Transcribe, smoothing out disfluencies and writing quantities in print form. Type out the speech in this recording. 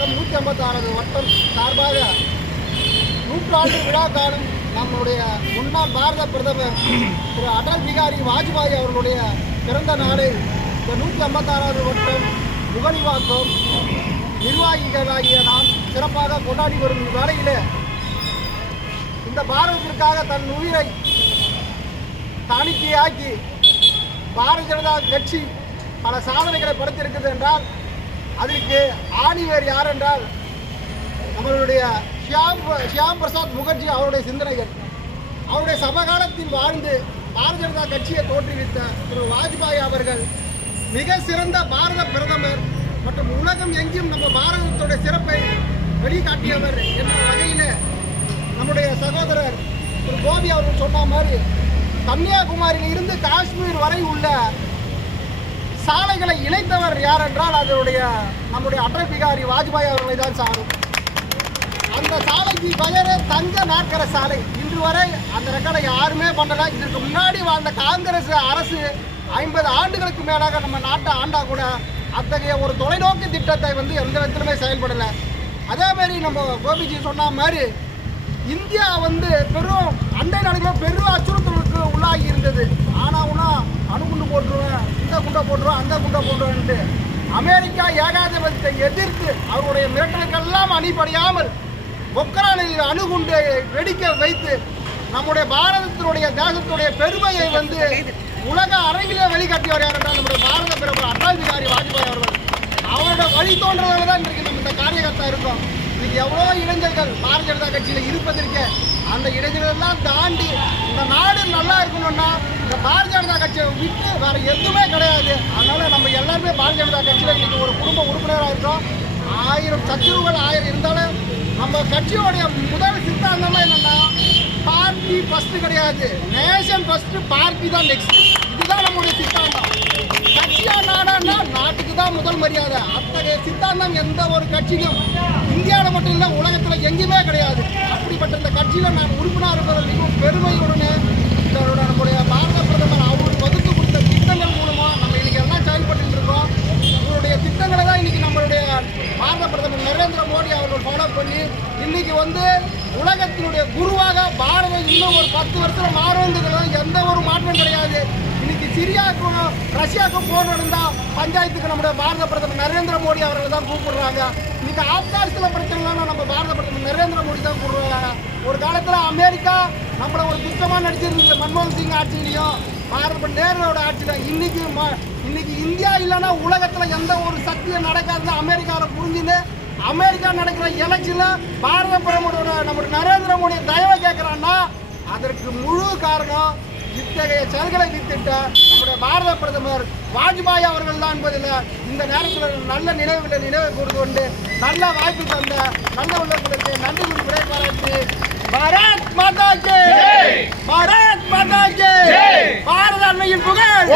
வட்டம் 156வது வட்டம் சார்பாக 100 ஆண்டு விழா காணும் நம்முடைய முன்னாள் பாரத பிரதமர் திரு அடல் பிகாரி வாஜ்பாய் அவர்களுடைய பிறந்த நாளை இந்த 156வது வட்டம் முகலிவாக்கம் நிர்வாகிகளாகிய நாம் சிறப்பாக கொண்டாடி வரும் வேளையில் இந்த பாரதத்திற்காக தன் உயிரை காணிக்கையாக்கி பாரதிய ஜனதா கட்சி பல சாதனைகளை படைத்திருக்கிறது என்றால் அதற்கு ஆணிவேர் யார் என்றால் நம்மளுடைய ஷியாம் பிரசாத் முகர்ஜி அவருடைய சிந்தனைகள். அவருடைய சமகாலத்தில் வாழ்ந்து பாரதிய ஜனதா கட்சியை தோற்றுவித்த திரு வாஜ்பாய் அவர்கள் மிக சிறந்த பாரத பிரதமர் மற்றும் உலகம் எங்கேயும் நம்ம பாரதத்துடைய சிறப்பை வெளிக்காட்டியவர் என்ற வகையில் நம்முடைய சகோதரர் திரு கோபி அவர்கள் சொன்ன மாதிரி கன்னியாகுமரியில் இருந்து காஷ்மீர் வரை உள்ள சாலைகளை இணைத்தவர் யார் என்றால் அதனுடைய நம்முடைய அடல் பிகாரி வாஜ்பாய் அவர்களை தான் சாரும். அந்த சாலைக்கு பெயர் தங்க நாற்கர சாலை. இன்று வரை அந்த ரெக்கார்டை யாருமே பண்ணலை. இதற்கு முன்னாடி வாழ்ந்த காங்கிரஸ் அரசு 50 ஆண்டுகளுக்கு மேலாக நம்ம நாட்டை ஆண்டா கூட அத்தகைய ஒரு தொலைநோக்கு திட்டத்தை எந்த விதத்திலுமே செயல்படலை. அதே மாதிரி நம்ம கோபிஜி சொன்ன மாதிரி இந்தியா பெரும் அண்டை நாடுகளும் பெரும் அச்சுறுத்தலுக்கு உள்ளாகி இருந்தது. ஆனால் அணுகுண்டு போட்டுருவேன், இந்த குண்டை போட்டுருவேன், அந்த குண்டை போட்டுருவேன்ட்டு அமெரிக்கா ஏகாதிபத்தியத்தை எதிர்த்து அவருடைய மிரட்டலுக்கெல்லாம் அணிபடியாமல் பொக்ரானில் அணுகுண்டை வெடிக்க வைத்து நம்முடைய பாரதத்தினுடைய தேசத்துடைய பெருமையை உலக அரங்கிலே வெளிக்காட்டியவர் யார் என்றால் நம்முடைய பாரத பிரதமர் அடல் பிகாரி வாஜ்பாய் அவர்கள். அவரோட வழித்தோன்றவர்கள் தான் இன்றைக்கு நம்ம இந்த காரியகர்த்தா இருக்கோம். இன்னைக்கு எவ்வளோ இளைஞர்கள் பாரதிய ஜனதா கட்சியில் இருப்பதற்கு அந்த இளைஞர்களெல்லாம் தாண்டி இந்த நாடு நல்லா இருக்கணும்னா இந்த பாரதிய ஜனதா கட்சியை விட்டு வேறு எதுவுமே கிடையாது. அதனால் நம்ம எல்லாருமே பாரதிய ஜனதா கட்சியில் இன்றைக்கி ஒரு குடும்ப உறுப்பினராக இருக்கோம். 1000 சத்துருகள் 1000 இருந்தாலும் நம்ம கட்சியோடைய முதல் சித்தாந்தமாக என்னென்னா பார்ட்டி ஃபஸ்ட்டு கிடையாது, நேஷன் ஃபஸ்ட்டு, பார்ட்டி தான் நெக்ஸ்ட். இதுதான் நம்முடைய சித்தாந்தம். கட்சியா நாடான்னா நாட்டுக்கு தான் முதல் மரியாதை. அத்தகைய சித்தாந்தம் எந்த ஒரு கட்சிக்கும் இந்தியாவில் மட்டும் இல்லை, உலகத்தில் எங்கேயுமே கிடையாது. அப்படிப்பட்ட இந்த கட்சியில் நான் உறுப்பினர் இருப்பது மிகவும் பெருமையுடனே இதோட நம்முடைய பாரத பிரதமர் அவருக்கு வகுத்து கொடுத்த திட்டங்கள் மூலமாக நம்ம இன்றைக்கி எல்லாம் செயல்பட்டு இருக்கோம். இவருடைய திட்டங்களை தான் இன்றைக்கி நம்மளுடைய பாரத பிரதமர் நரேந்திர மோடி அவர்கள் ஃபாலோ பண்ணி இன்றைக்கி உலகத்தினுடைய குருவாக பாரதம் இன்னும் ஒரு 10 வருஷத்தில் மாறுவதுல எந்த ஒரு மாற்றம் கிடையாது. இன்னைக்கு சிரியாவுக்கும் ரஷ்யாவுக்கும் போர் நடந்தால் பஞ்சாயத்துக்கு நம்முடைய பாரத பிரதமர் நரேந்திர மோடி அவர்கள் தான் கூப்பிடுறாங்க. இன்னைக்கு ஆப்கானிஸ்தானில் பிரச்சனைலாம் நம்ம பாரத பிரதமர் நரேந்திர மோடி தான் கூப்பிடுறாங்க. ஒரு காலத்தில் அமெரிக்கா நம்மளை ஒரு துக்கமாக நடிச்சிருந்தது மன்மோகன் சிங் ஆட்சியிலையும் பாரத நேருவோட ஆட்சியில். இன்னைக்கு இந்தியா இல்லைன்னா உலகத்தில் எந்த ஒரு சக்தியும் நடக்காதுன்னு அமெரிக்காவில் புரிஞ்சுன்னு அமெரிக்கா நடக்கிற எலெக்ஷனில் பாரத பிரதமரோட நம்முடைய நரேந்திர மோடி தயவை கேட்குறான்னா அதற்கு முழு காரணம் இத்தகைய செயல்களை வித்திட்ட நம்முடைய பாரத பிரதமர் வாஜ்பாய் அவர்கள் தான் என்பதில் இந்த நேரத்தில் நல்ல நினைவை கூர்ந்து கொண்டு நல்ல வாய்ப்பு தந்த நல்ல உள்ளவர்களுக்கு நன்றி கூறி விடை பாராட்டி பாரத் மாதா கே, பாரத் மாதா கே, பாரத அன்னையின் புகழ்.